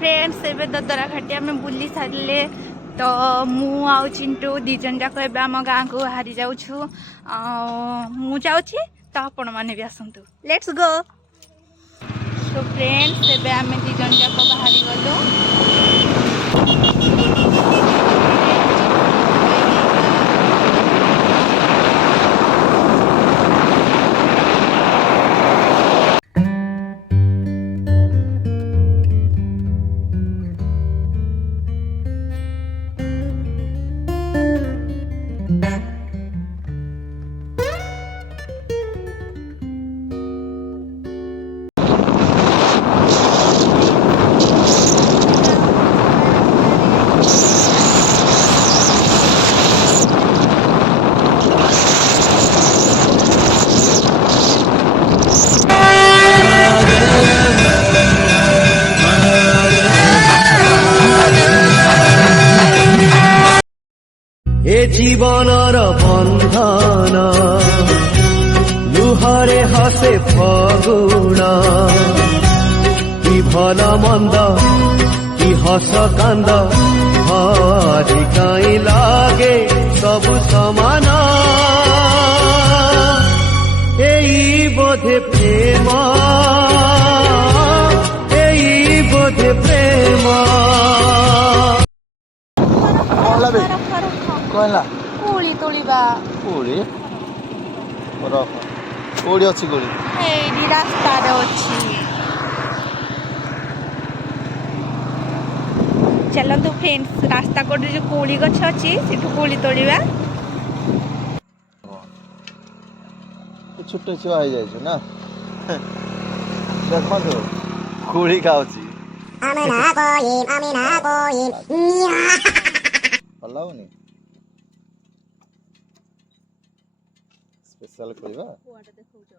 Friends एबे ददरा घाटी आम बुली सारे तो मु आउ चिंटू दीजन जाक एबे आम गाँ को बाहरी जाऊँ मु जाऊँगी तो आपण मैंने भी आसतु लेट्स गो। तो फ्रेंड्स एबे आम दीजन जाक बाहरी गलु জীবনর বন্ধন লুহরে হসে ফগুণ কি ভাল মন্দ কি হস কান্দ আজি কাই লাগে সবু সমান এই বোধে প্রেম এই বোধে প্রেম कहला कोली तोलिबा कोड़ी रख कोड़ी अच्छी कोड़ी एडी रास्ता रे अछि चलंतु फ्रेंड्स रास्ता कोड जो कोली गछ अछि सेठु कोली तोलिबा छोटे छुआ हो जाय ना देखो तो कोड़ी खाउची आमिना कोई हलाउनी स्पेशल कोइबा कुआटा देखौजो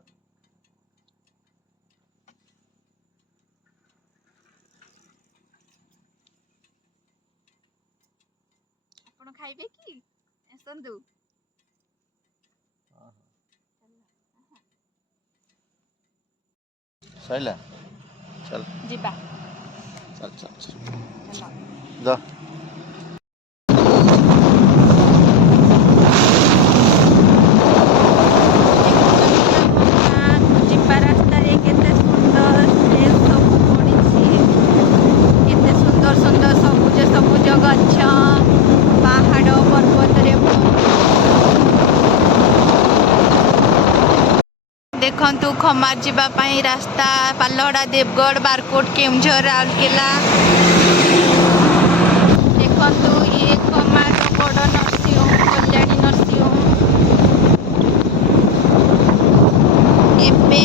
आपण खाइबे की एसंदु सैला चल जिबा चल चल चल चला जा जिबा रास्ता रे केते सुंदर से सब पड़िछि केते सुंदर सुंदर सबुज सबुज गछ पहाड़ पर्वत रे देखंतु खमार जिबा पाई रास्ता पालहड़ा देवगढ़ बारकोट केमझर राउरकेला देखंतु ये खमार बड़ नरसिंह कल्याणी नरसिंह एबे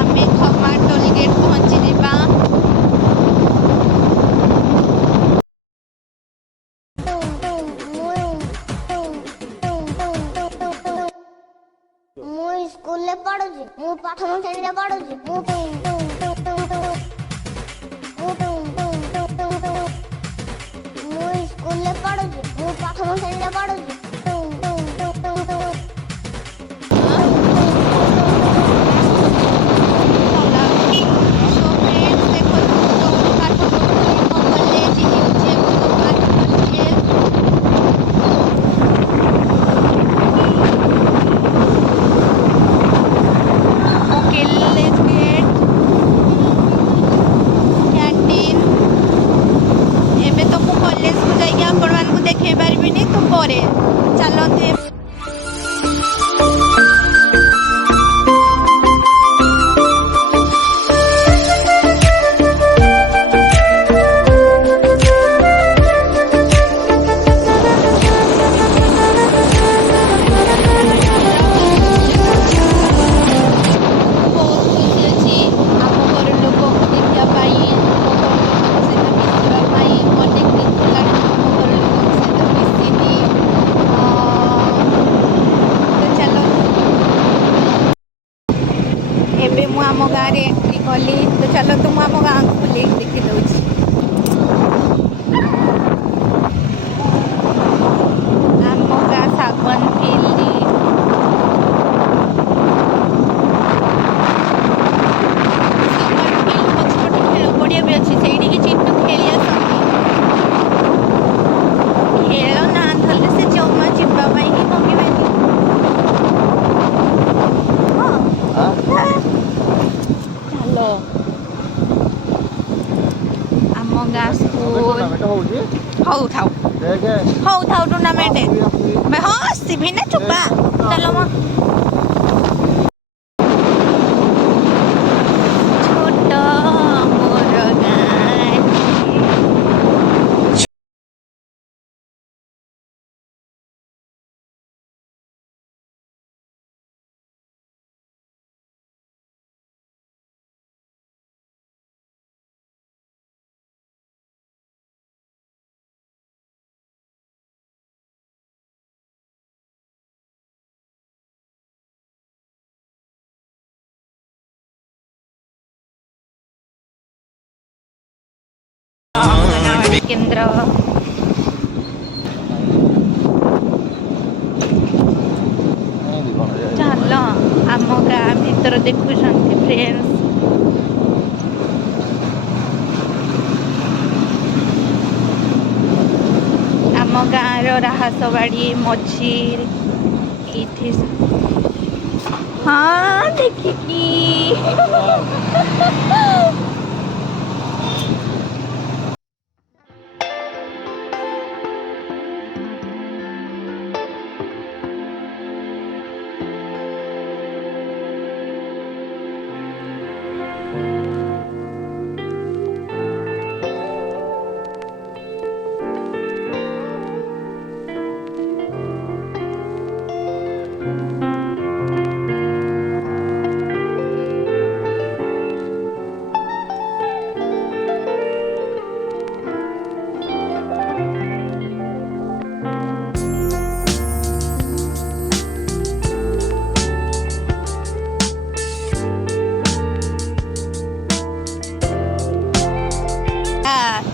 आमे खमार टोलगेट पहुंची जिबा ମୁଁ ସ୍କୁଲରେ ପଢୁଛି ମୁଁ ପ୍ରଥମ ଶ୍ରେଣୀରେ ପଢୁଛି ମୁଁ ସ୍କୁଲରେ ପଢୁଛି ମୁଁ ପ୍ରଥମ ଶ୍ରେଣୀରେ ପଢୁଛି ଗାଁ ସ୍କୁଲ ହଉ ଥାଉ ଦେଖେ ହଉ ଥାଉ ଟୁର୍ଣ୍ଣାମେଣ୍ଟ ହଁ ଆସିବି ନା ଚୁପା ଚାଲ ମ ଛୋଟ ମୋର ଗାଁ ଅଙ୍ଗନବାଡ଼ି କେନ୍ଦ୍ର ଚାଲ ଆମ ଗାଁ ଭିତରେ ଦେଖୁଛନ୍ତି ଫ୍ରେଣ୍ଡସ୍ ଆମ ଗାଁର ରାହାସବାଡ଼ି ମଝି ଏଇଠି ହଁ ଦେଖିକି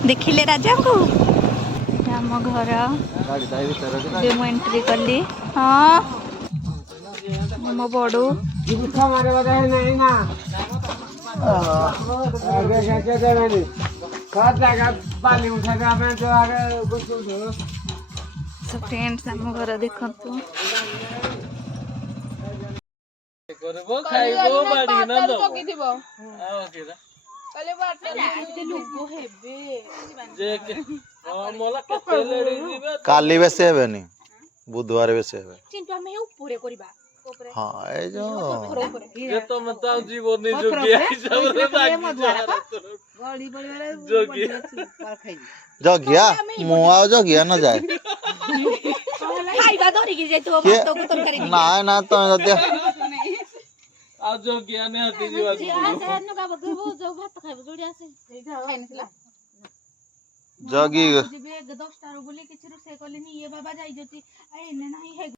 ଦେଖିଲେ ରାଜାଙ୍କୁ ଆମ ଘର ଗାଡ଼ି ତା ଭିତରେ ଅଛି ନା ଏବେ ମୁଁ ଏଣ୍ଟ୍ରି କଲି ହଁ ମୋ ବଡ଼ୁ ଫ୍ରେଣ୍ଡସ୍ ଆମ ଘର ଦେଖନ୍ତୁ କାଲି ବେଶୀ ହେବେନି ବୁଧବାର ବେଶୀ ହେବେ ହଁ ଏଇ ଯୋଉ ଜଗିଆ ମୁଁ ଆଉ ଜଗିଆ ନ ଯାଏ ଖାଇବା ଧରିକି ଯାଇଥିବ କିଏ? ଭାତକୁ ତରକାରୀ ନାଇଁ ନା ତମେ ଯଦି ଜଗି 10 ଟାରୁ ବୋଲି କିଛି ରୋଷେଇ କଲିନି ଇଏ ବାବା ଯାଇଛନ୍ତି ଏନେ ନାହିଁ